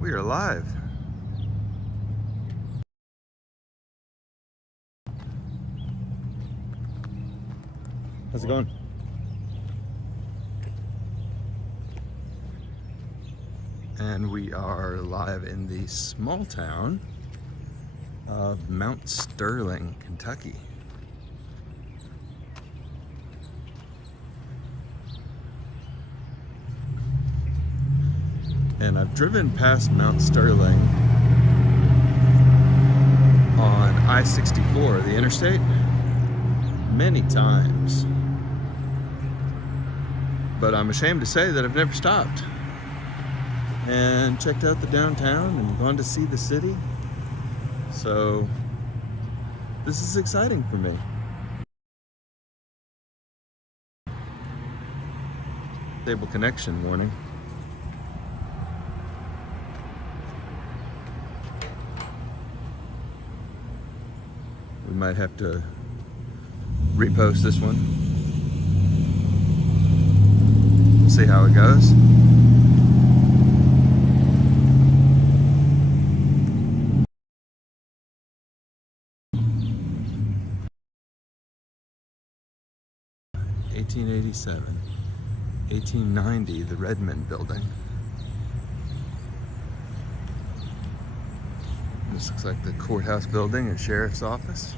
We are live. How's it going? And we are live in the small town of Mount Sterling, Kentucky. And I've driven past Mount Sterling on I-64, the interstate, many times. But I'm ashamed to say that I've never stopped and checked out the downtown and gone to see the city. So this is exciting for me. Stable connection warning. We might have to repost this one. See how it goes. (1887), 1890, the Redmond building. This looks like the courthouse building and sheriff's office.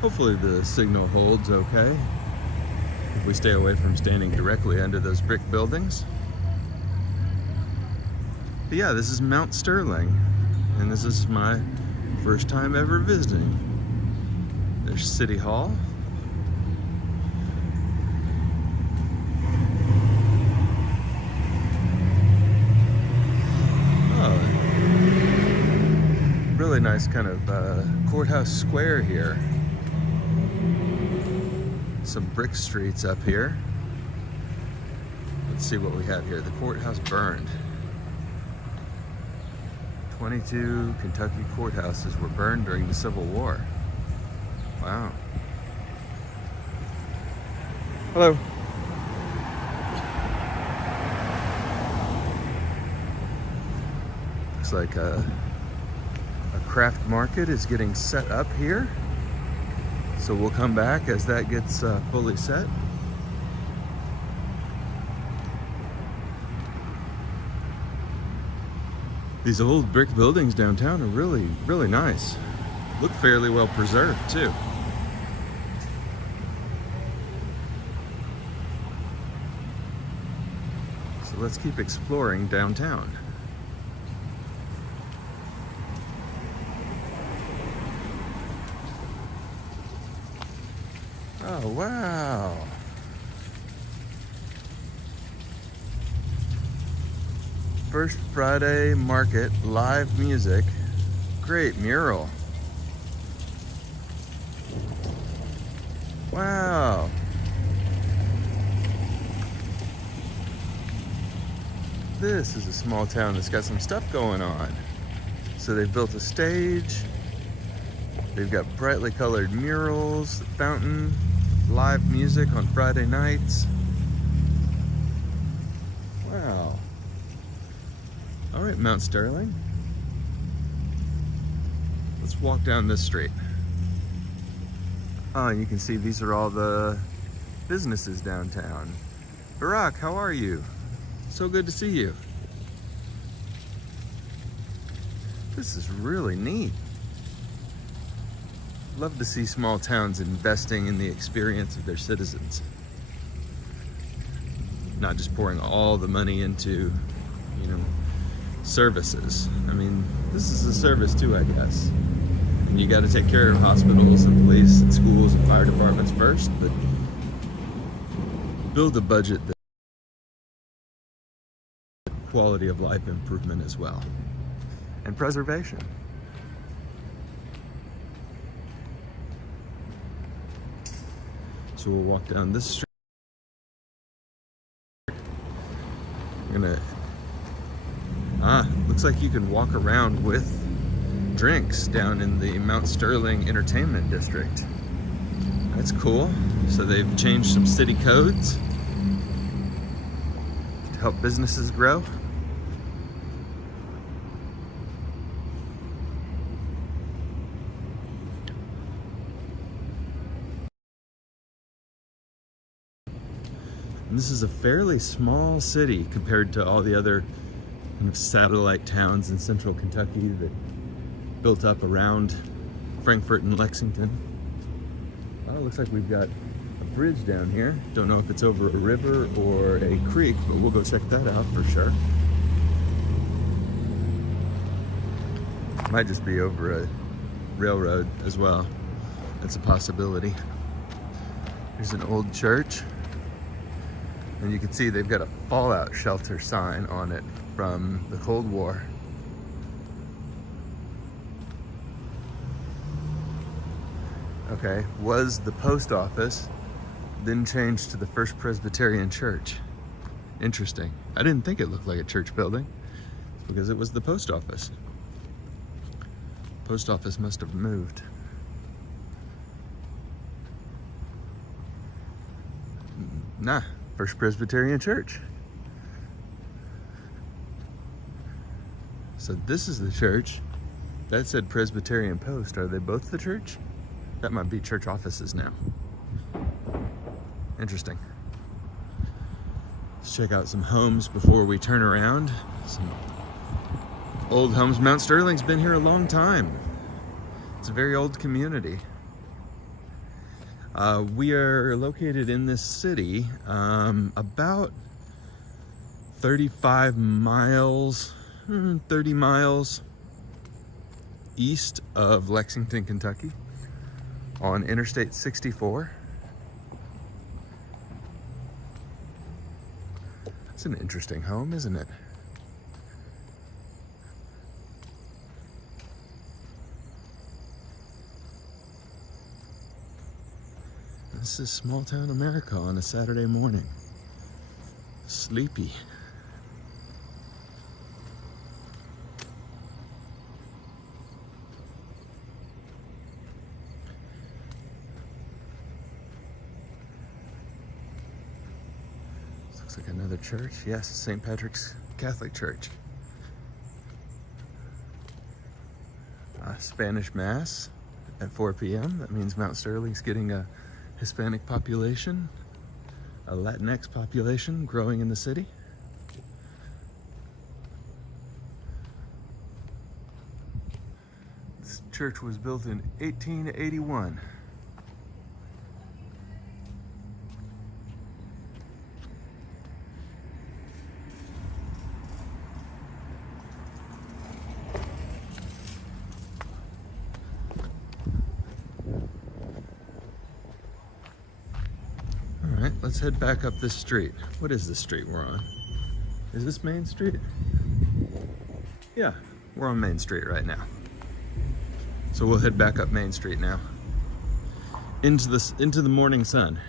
Hopefully the signal holds okay if we stay away from standing directly under those brick buildings. But yeah, this is Mount Sterling, and this is my first time ever visiting. There's City Hall. Oh, really nice kind of courthouse square here. Some brick streets up here. Let's see what we have here. The courthouse burned. 22 Kentucky courthouses were burned during the Civil War. Wow. Hello. Looks like a craft market is getting set up here. So we'll come back as that gets fully set. These old brick buildings downtown are really, really nice. Look fairly well preserved too. So let's keep exploring downtown. Oh, wow. First Friday Market, live music. Great mural. Wow. This is a small town that's got some stuff going on. So they've built a stage. They've got brightly colored murals, the fountain, live music on Friday nights. Wow. All right, Mount Sterling. Let's walk down this street. Oh, and you can see these are all the businesses downtown. Barack, how are you? So good to see you. This is really neat. Love to see small towns investing in the experience of their citizens. Not just pouring all the money into, services. I mean, this is a service too, I guess. And you got to take care of hospitals and police and schools and fire departments first, but build a budget that quality of life improvement as well. And preservation. So we'll walk down this street. We're gonna, looks like you can walk around with drinks down in the Mount Sterling Entertainment District. That's cool. So they've changed some city codes to help businesses grow. And this is a fairly small city compared to all the other kind of satellite towns in central Kentucky that built up around Frankfort and Lexington. Well, it looks like we've got a bridge down here. Don't know if it's over a river or a creek, but we'll go check that out for sure. Might just be over a railroad as well. That's a possibility. Here's an old church. And you can see they've got a fallout shelter sign on it from the Cold War. Okay, was the post office, then changed to the First Presbyterian Church. Interesting. I didn't think it looked like a church building because it was the post office. Post office must have moved. Nah, First Presbyterian Church. So this is the church. That said Presbyterian Post. Are they both the church? That might be church offices now. Interesting. Let's check out some homes before we turn around. Some old homes. Mount Sterling's been here a long time. It's a very old community. We are located in this city about 35 miles, 30 miles east of Lexington, Kentucky on Interstate 64. It's an interesting home, isn't it? This is small town America on a Saturday morning. Sleepy. This looks like another church. Yes, St. Patrick's Catholic Church. Spanish Mass at 4 p.m. That means Mount Sterling's getting a Hispanic population, a Latinx population growing in the city. This church was built in 1881. Let's head back up this street. What is this street we're on? Is this Main Street? Yeah, we're on Main Street right now. So we'll head back up Main Street now. Into the morning sun.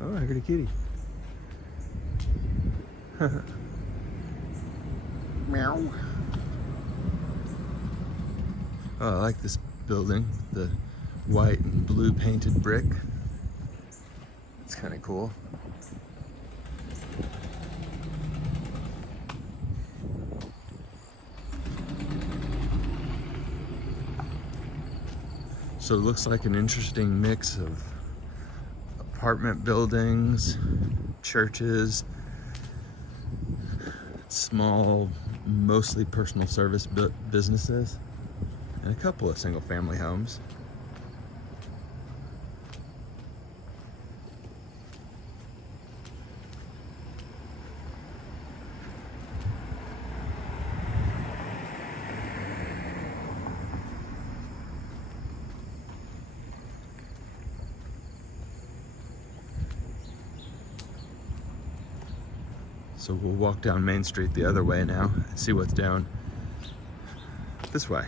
Oh, I heard a kitty. Meow. Oh, I like this building. The white and blue painted brick. It's kind of cool. So it looks like an interesting mix of apartment buildings, churches, small, mostly personal service businesses, and a couple of single family homes. So we'll walk down Main Street the other way now and see what's down this way.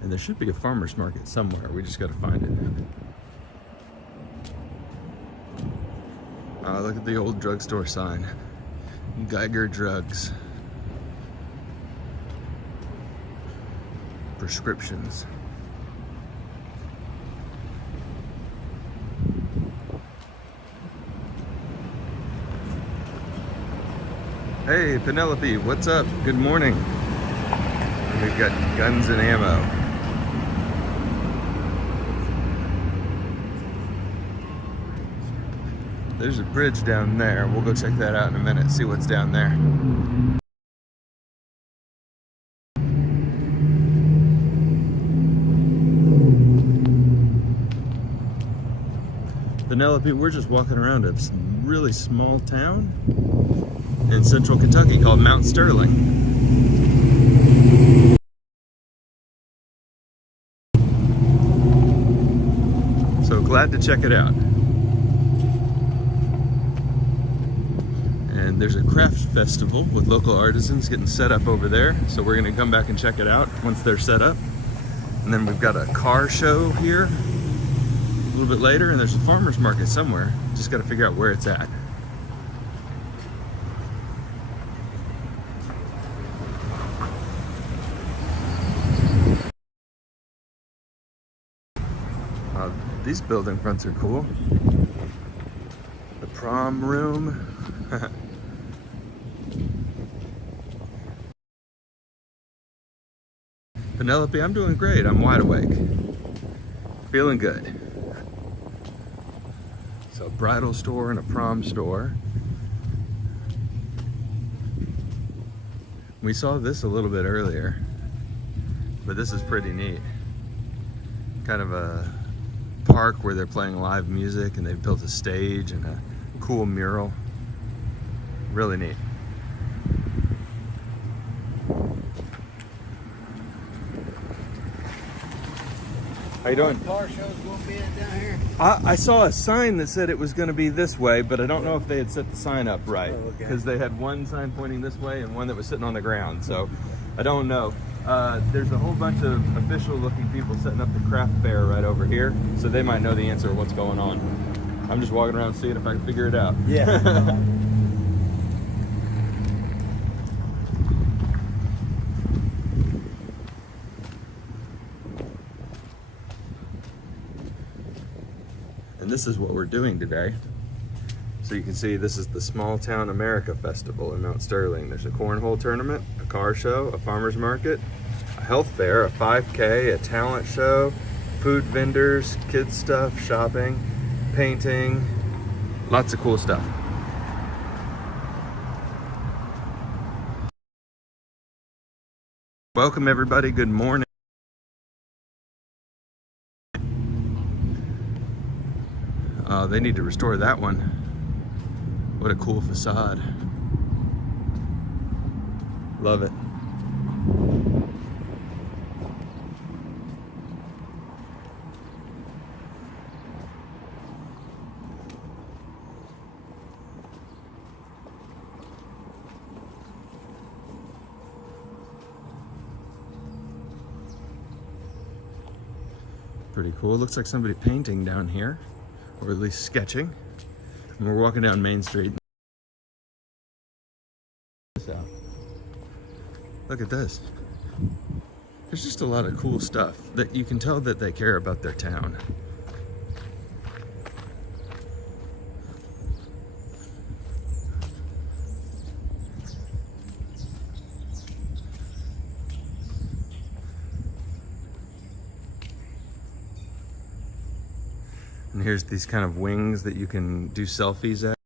And there should be a farmer's market somewhere. We just got to find it. Look at the old drugstore sign. Geiger Drugs. Prescriptions. Hey, Penelope, what's up? Good morning. We've got guns and ammo. There's a bridge down there. We'll go check that out in a minute, see what's down there. Penelope, we're just walking around a really small town in central Kentucky called Mount Sterling. So glad to check it out. And there's a craft festival with local artisans getting set up over there. So we're gonna come back and check it out once they're set up. And then we've got a car show here a little bit later, and there's a farmer's market somewhere. Just gotta figure out where it's at. These building fronts are cool. The prom room. Penelope, I'm doing great. I'm wide awake. Feeling good. So, a bridal store and a prom store. We saw this a little bit earlier, but this is pretty neat. Kind of a park where they're playing live music, and they've built a stage and a cool mural. Really neat. How you doing? Car show's gonna be down here. I saw a sign that said it was going to be this way, but I don't know if they had set the sign up right, because they had one sign pointing this way and one that was sitting on the ground. So I don't know. There's a whole bunch of official-looking people setting up the craft fair right over here, so they might know the answer to what's going on. I'm just walking around seeing if I can figure it out. Yeah. And this is what we're doing today. So you can see this is the Small Town America Festival in Mount Sterling. There's a cornhole tournament, a car show, a farmer's market, a health fair, a 5K, a talent show, food vendors, kids stuff, shopping, painting, lots of cool stuff. Welcome everybody, good morning. They need to restore that one. What a cool facade. Love it. Pretty cool. Looks like somebody painting down here, or at least sketching. And we're walking down Main Street. Look at this. There's just a lot of cool stuff that you can tell that they care about their town. And here's these kind of wings that you can do selfies at.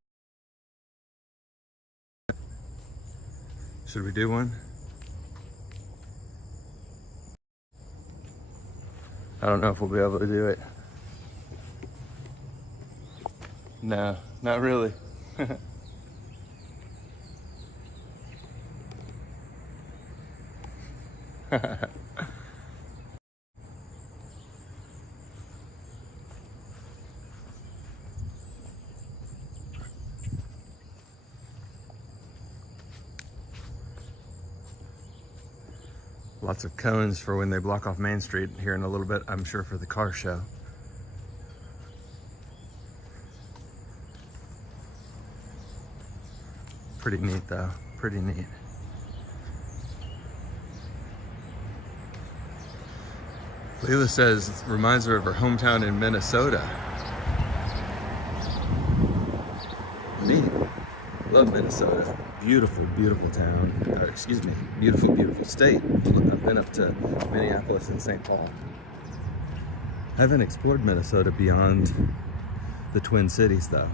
Should we do one? I don't know if we'll be able to do it. No, not really. Lots of cones for when they block off Main Street here in a little bit, I'm sure, for the car show. Pretty neat though, pretty neat. Leila says it reminds her of her hometown in Minnesota. Neat. Love Minnesota. Beautiful, beautiful town. Or, excuse me, beautiful, beautiful state. I've been up to Minneapolis and St. Paul. I haven't explored Minnesota beyond the Twin Cities though.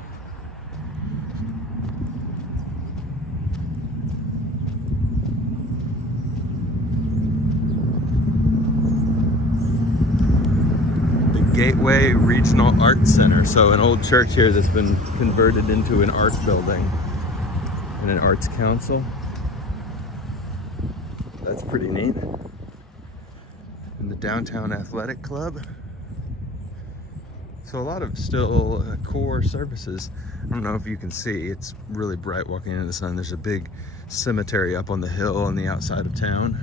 Gateway Regional Arts Center. So an old church here that's been converted into an arts building and an arts council. That's pretty neat. And the Downtown Athletic Club. So a lot of still core services. I don't know if you can see, it's really bright walking into the sun. There's a big cemetery up on the hill on the outside of town.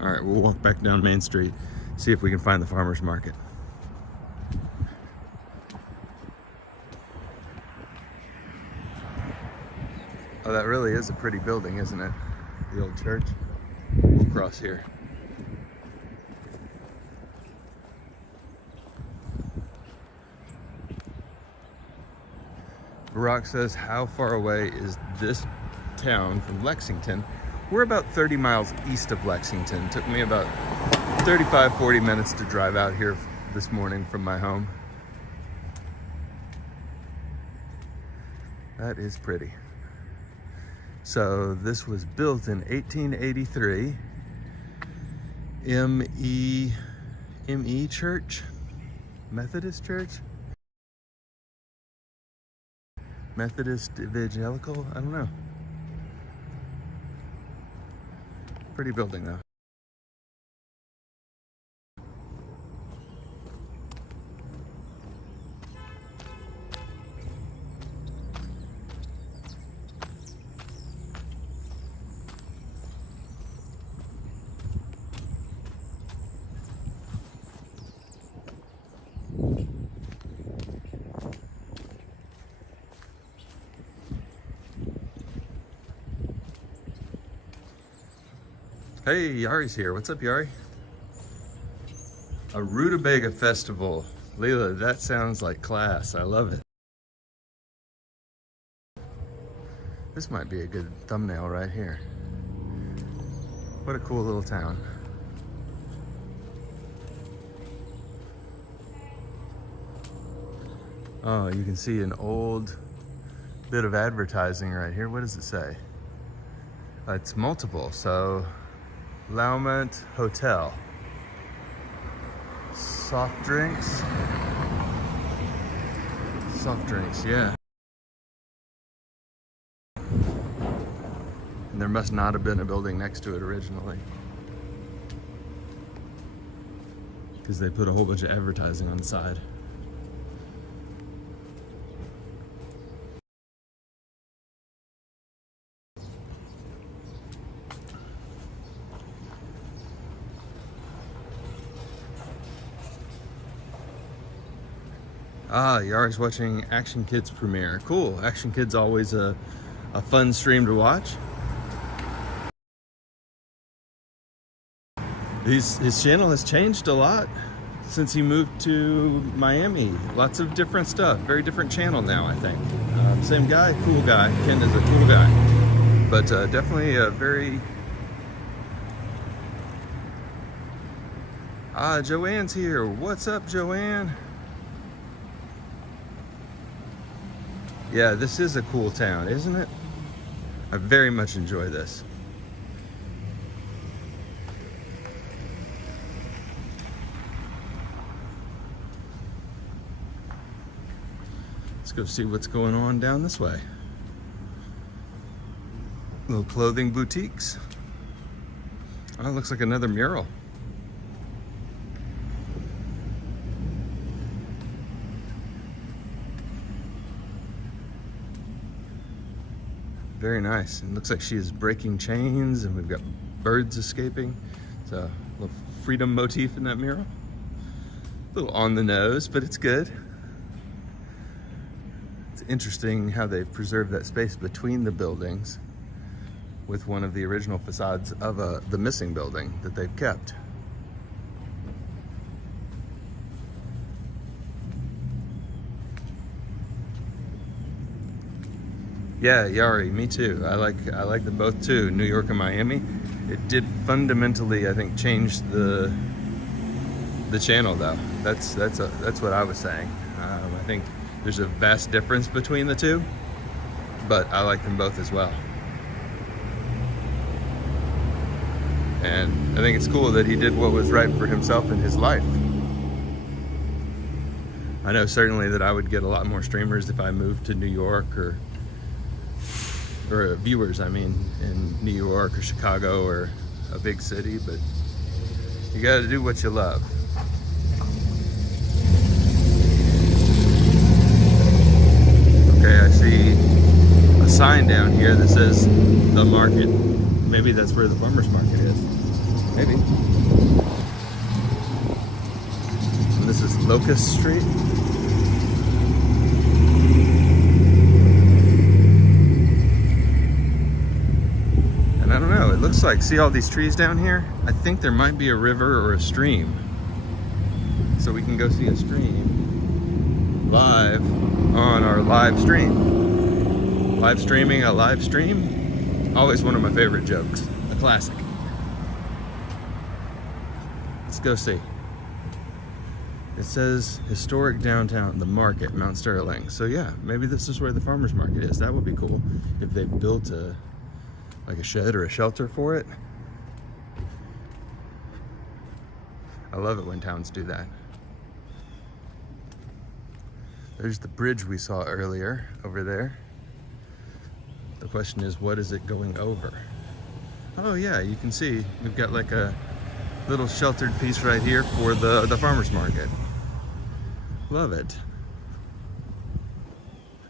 All right, we'll walk back down Main Street, see if we can find the farmer's market. Oh, that really is a pretty building, isn't it? The old church. We'll cross here. Barack says, how far away is this town from Lexington? We're about 30 miles east of Lexington. Took me about 35, 40 minutes to drive out here this morning from my home. That is pretty. So this was built in 1883. M.E. Church? Methodist Church? Methodist Evangelical? I don't know. Pretty building though. Hey, Yari's here. What's up, Yari? A Rutabaga Festival. Leila, that sounds like class. I love it. This might be a good thumbnail right here. What a cool little town. Oh, you can see an old bit of advertising right here. What does it say? It's multiple, so Laumont Hotel. Soft drinks. Soft drinks, yeah. And there must not have been a building next to it originally, because they put a whole bunch of advertising on the side. Ah, Yari's watching Action Kids premiere. Cool. Action Kids always a fun stream to watch. His channel has changed a lot since he moved to Miami. Lots of different stuff. Very different channel now, I think. Same guy, cool guy. Ken is a cool guy. But definitely a very... Ah, Joanne's here. What's up, Joanne? Yeah, this is a cool town, isn't it? I very much enjoy this. Let's go see what's going on down this way. Little clothing boutiques. Oh, it looks like another mural. Very nice. It looks like she is breaking chains, and we've got birds escaping. It's a little freedom motif in that mural. A little on the nose, but it's good. It's interesting how they've preserved that space between the buildings with one of the original facades of the missing building that they've kept. Yeah, Yari, me too. I like them both too, New York and Miami. It did fundamentally, I think, change the channel though. That's what I was saying. I think there's a vast difference between the two, but I like them both as well. And I think it's cool that he did what was right for himself in his life. I know certainly that I would get a lot more streamers if I moved to New York, or viewers, I mean, in New York or Chicago or a big city, but you got to do what you love. Okay, I see a sign down here that says the market. Maybe that's where the farmer's market is. Maybe. And this is Locust Street. And I don't know, it looks like, see all these trees down here? I think there might be a river or a stream. So we can go see a stream live on our live stream. Live streaming a live stream? Always one of my favorite jokes. A classic. Let's go see. It says historic downtown, the market, Mount Sterling. So yeah, maybe this is where the farmer's market is. That would be cool if they built like a shed or a shelter for it. I love it when towns do that. There's the bridge we saw earlier over there. The question is, what is it going over? Oh yeah, you can see we've got like a little sheltered piece right here for the farmer's market. Love it.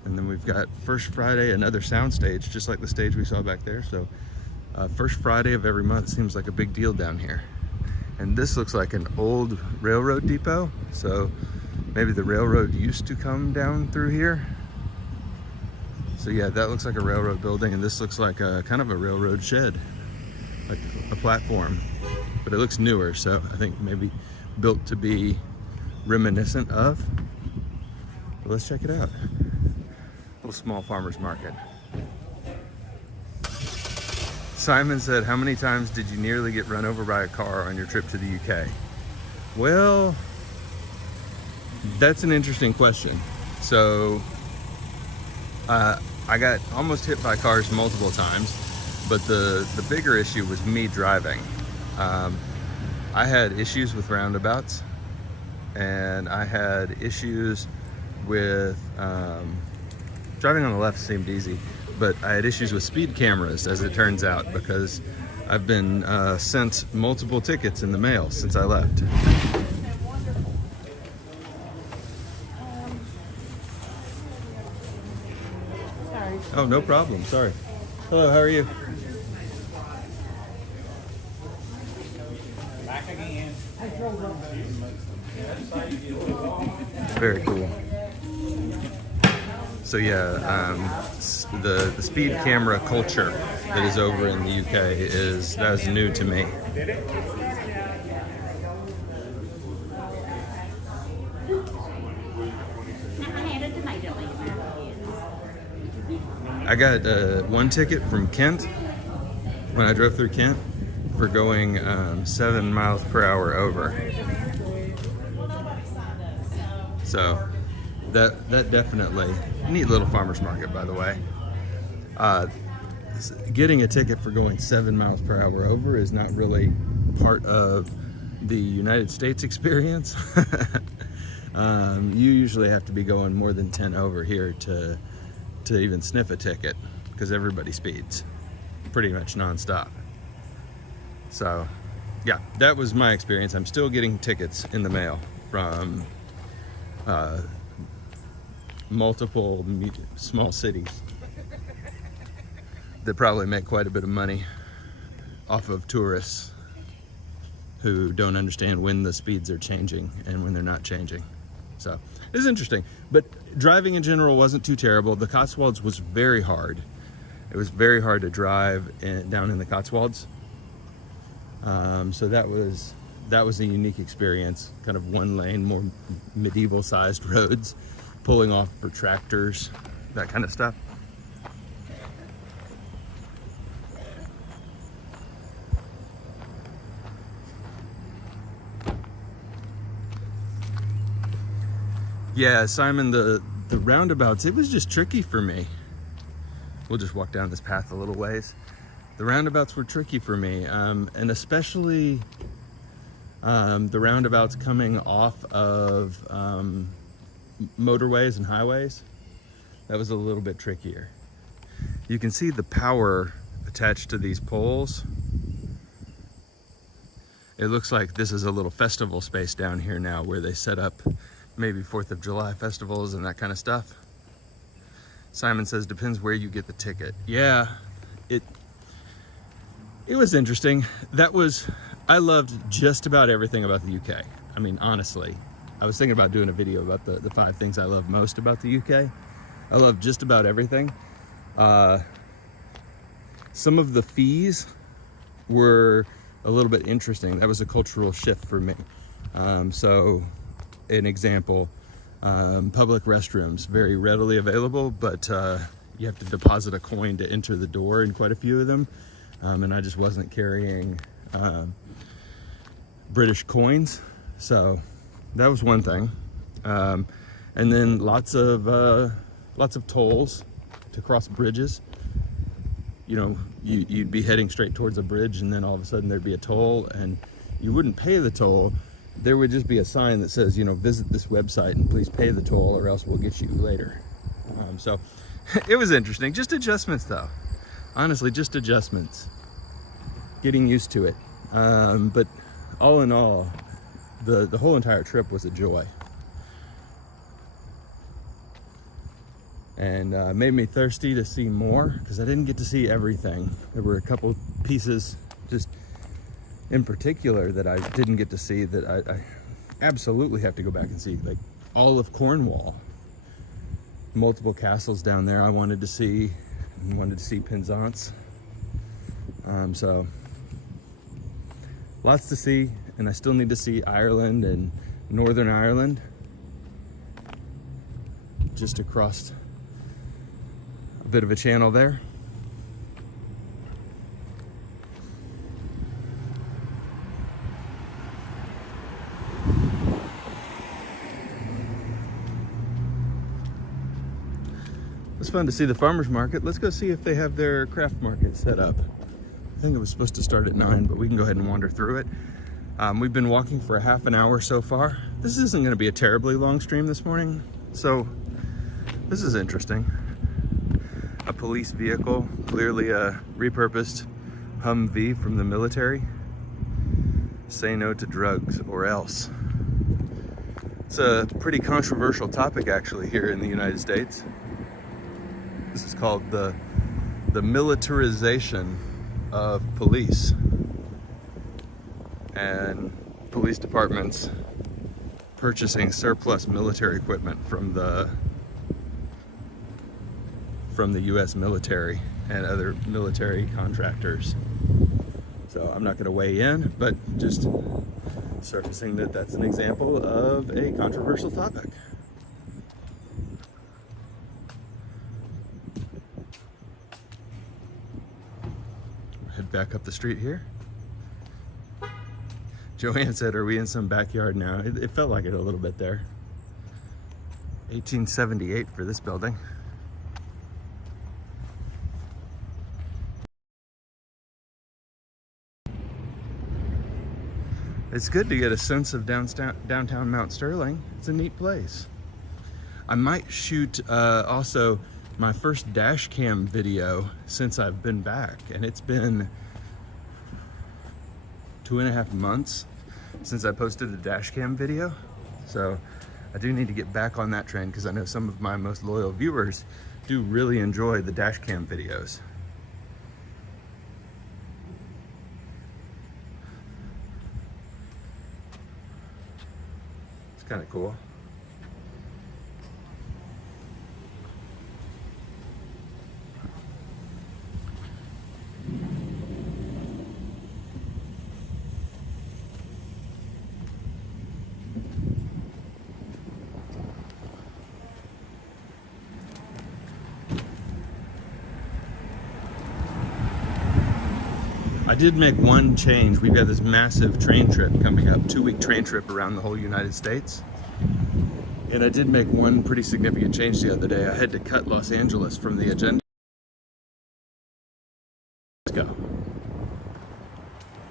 And then we've got First Friday, another sound stage, just like the stage we saw back there. So first Friday of every month seems like a big deal down here. And this looks like an old railroad depot. So maybe the railroad used to come down through here. So yeah, that looks like a railroad building, and this looks like a kind of a railroad shed, like a platform. But it looks newer, so I think maybe built to be reminiscent of. But let's check it out. Little small farmer's market. Simon said, how many times did you nearly get run over by a car on your trip to the UK? Well, that's an interesting question. So I got almost hit by cars multiple times, but the bigger issue was me driving. I had issues with roundabouts, and I had issues with driving on the left seemed easy, but I had issues with speed cameras, as it turns out, because I've been sent multiple tickets in the mail since I left. Sorry. Oh, no problem, sorry. Hello, how are you? Very cool. So yeah, the speed camera culture that is over in the UK that was new to me. I got one ticket from Kent when I drove through Kent for going 7 miles per hour over. So that definitely, neat little farmer's market, by the way. Getting a ticket for going 7 miles per hour over is not really part of the United States experience. You usually have to be going more than 10 over here to even sniff a ticket, because everybody speeds pretty much nonstop. So yeah, that was my experience. I'm still getting tickets in the mail from multiple small cities that probably make quite a bit of money off of tourists who don't understand when the speeds are changing and when they're not changing. So it's interesting, but driving in general wasn't too terrible. The Cotswolds was very hard. It was very hard to drive down in the Cotswolds. So that was a unique experience, kind of one lane, more medieval sized roads, pulling off for tractors, that kind of stuff. Yeah, Simon, the roundabouts, it was just tricky for me. We'll just walk down this path a little ways. The roundabouts were tricky for me, and especially the roundabouts coming off of motorways and highways. That was a little bit trickier. You can see the power attached to these poles. It looks like this is a little festival space down here now where they set up maybe 4th of July festivals and that kind of stuff. Simon says, depends where you get the ticket. Yeah, it was interesting. I loved just about everything about the UK. I mean, honestly, I was thinking about doing a video about the 5 things I love most about the UK. I love just about everything. Some of the fees were a little bit interesting. That was a cultural shift for me. So an example, public restrooms, very readily available, but you have to deposit a coin to enter the door in quite a few of them. And I just wasn't carrying British coins. So that was one thing. And then lots of tolls to cross bridges. You know, you'd be heading straight towards a bridge and then all of a sudden there'd be a toll and you wouldn't pay the toll. There would just be a sign that says, you know, visit this website and please pay the toll or else we'll get you later. So it was interesting. Just adjustments though. Honestly, just adjustments. Getting used to it. But all in all, the whole entire trip was a joy. And made me thirsty to see more because I didn't get to see everything. There were a couple pieces just in particular that I didn't get to see that I absolutely have to go back and see, like all of Cornwall. Multiple castles down there I wanted to see, and wanted to see Penzance. So lots to see, and I still need to see Ireland and Northern Ireland. Just across a bit of a channel there. It's fun to see the farmers market. Let's go see if they have their craft market set up. I think it was supposed to start at 9, but we can go ahead and wander through it. We've been walking for a half an hour so far. This isn't going to be a terribly long stream this morning, so this is interesting. A police vehicle, clearly a repurposed Humvee from the military. Say no to drugs or else. It's a pretty controversial topic actually here in the United States. This is called the militarization of police and police departments purchasing surplus military equipment from the US military and other military contractors. So I'm not going to weigh in, but just surfacing that that's an example of a controversial topic. Head back up the street here. Joanne said, are we in some backyard now? It felt like it a little bit there. 1878 for this building. It's good to get a sense of downtown Mount Sterling. It's a neat place. I might shoot also my first dash cam video since I've been back, and it's been 2.5 months since I posted a dash cam video. So I do need to get back on that trend because I know some of my most loyal viewers do really enjoy the dash cam videos. It's kind of cool. I did make one change. We've got this massive train trip coming up, 2-week train trip around the whole United States. And I did make one pretty significant change the other day. I had to cut Los Angeles from the agenda. Let's go.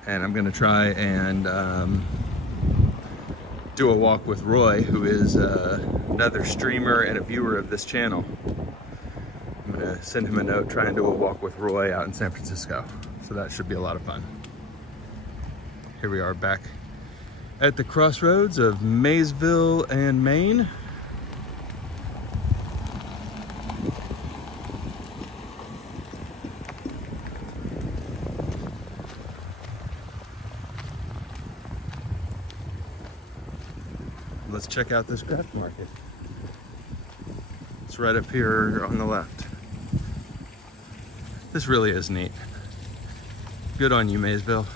And I'm gonna try and do a walk with Roy, who is another streamer and a viewer of this channel. I'm gonna send him a note, try and do a walk with Roy out in San Francisco. So that should be a lot of fun. Here we are back at the crossroads of Maysville and Maine. Let's check out this craft market. It's right up here on the left. This really is neat. Good on you, Maysville.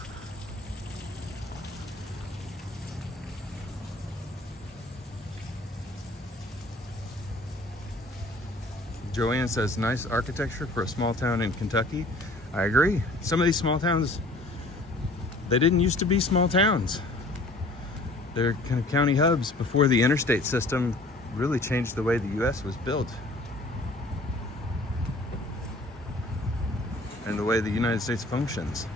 Joanne says, nice architecture for a small town in Kentucky. I agree. Some of these small towns, they didn't used to be small towns. They're kind of county hubs before the interstate system really changed the way the US was built. And the way the United States functions.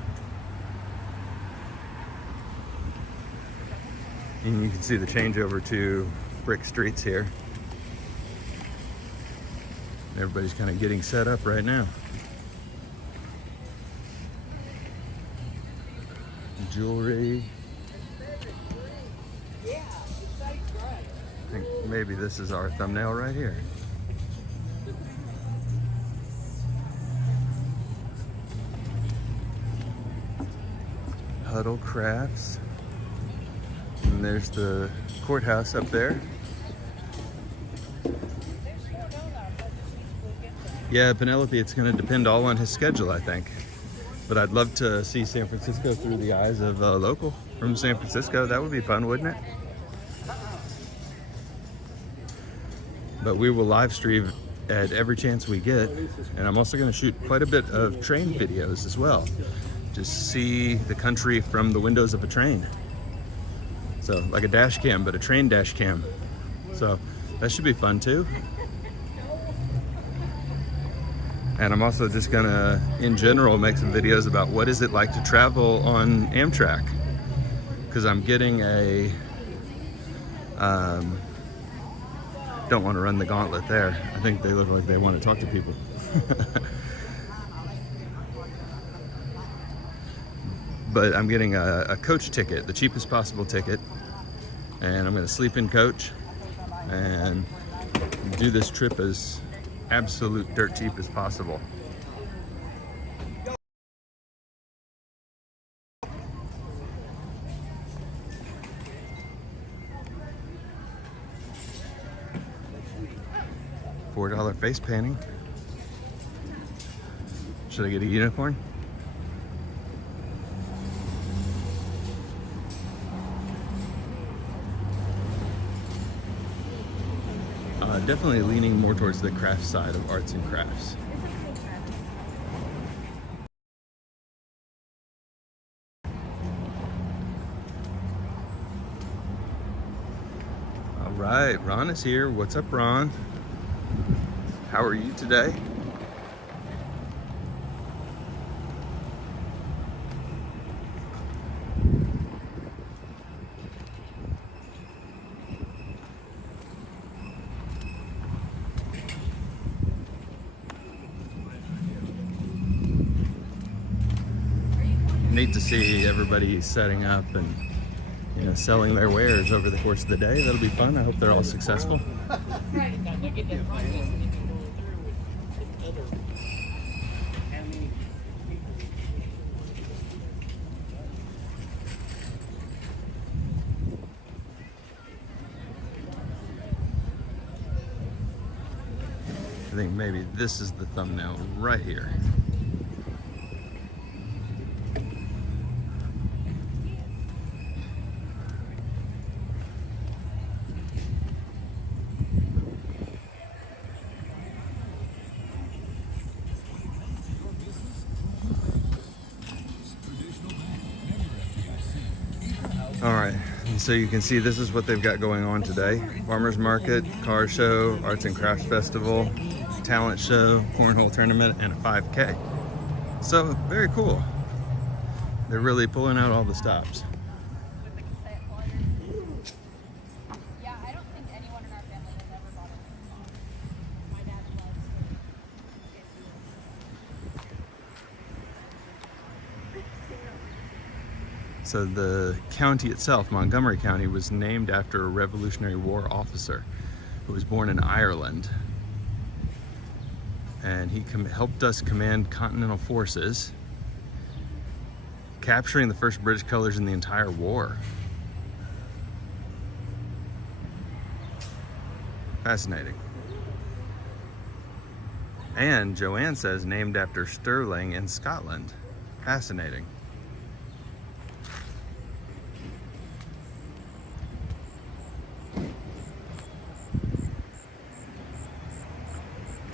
And you can see the changeover to brick streets here. Everybody's kind of getting set up right now. Jewelry. I think maybe this is our thumbnail right here. Huddle Crafts. And there's the courthouse up there. Yeah, Penelope, it's going to depend all on his schedule, I think. But I'd love to see San Francisco through the eyes of a local from San Francisco. That would be fun, wouldn't it? But we will live stream at every chance we get. And I'm also going to shoot quite a bit of train videos as well. Just see the country from the windows of a train. So like a dash cam, but a train dash cam. So that should be fun too. And I'm also just gonna, in general, make some videos about what is it like to travel on Amtrak. Because I'm getting a, don't want to run the gauntlet there. I think they look like they want to talk to people. But I'm getting a coach ticket, the cheapest possible ticket. And I'm gonna sleep in coach and do this trip as absolute dirt cheap as possible. $4 face painting. Should I get a unicorn? Definitely leaning more towards the craft side of arts and crafts. All right, Ron is here. What's up, Ron? How are you today? Neat to see everybody setting up and, you know, selling their wares over the course of the day. That'll be fun. I hope they're all successful. think maybe this is the thumbnail right here. All right, and so you can see this is what they've got going on today. Farmers market, car show, arts and crafts festival, talent show, cornhole tournament, and a 5K. So very cool. They're really pulling out all the stops. Yeah, I don't think anyone in our family has ever bought it. My dad loves So the county itself, Montgomery County, was named after a Revolutionary War officer who was born in Ireland. And he helped us command Continental forces, capturing the first British colors in the entire war. Fascinating. And Joanne says named after Stirling in Scotland. Fascinating.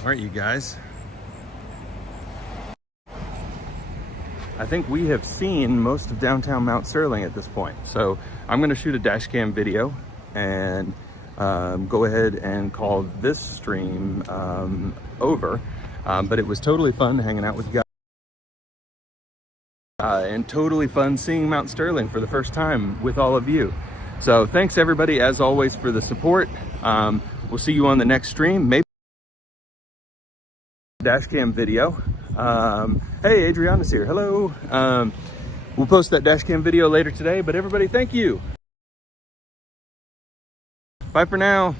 All right, you guys. I think we have seen most of downtown Mount Sterling at this point. So I'm gonna shoot a dash cam video and go ahead and call this stream over. But it was totally fun hanging out with you guys. And totally fun seeing Mount Sterling for the first time with all of you. So thanks everybody, as always, for the support. We'll see you on the next stream. Maybe dash cam video. Hey, Adriana's here. Hello. We'll post that dash cam video later today, but everybody, thank you. Bye for now.